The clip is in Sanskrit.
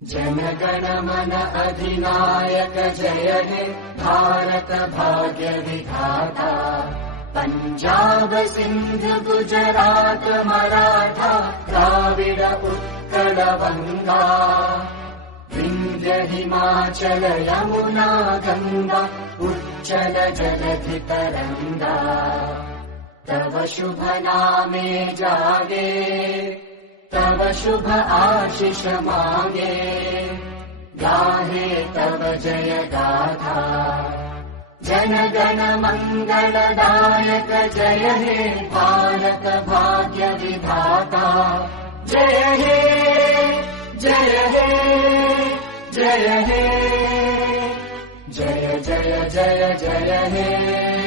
जनगण मन अधिनायक जय हे भारत भाग्य विधाता। पंजाब सिंध गुजरात मराठा द्राविड उत्कल गंगा। विंध्य हिमाचल यमुना गंगा उच्चल जलधि तरंगा। तव शुभ नामे जागे तव शुभ आशीष मांगे। गाहे तव जय गाथा जनगण मंगलदायक जय हे भारत भाग्य विधाता। जय हे जय हे जय हे जय जय जय जय हे।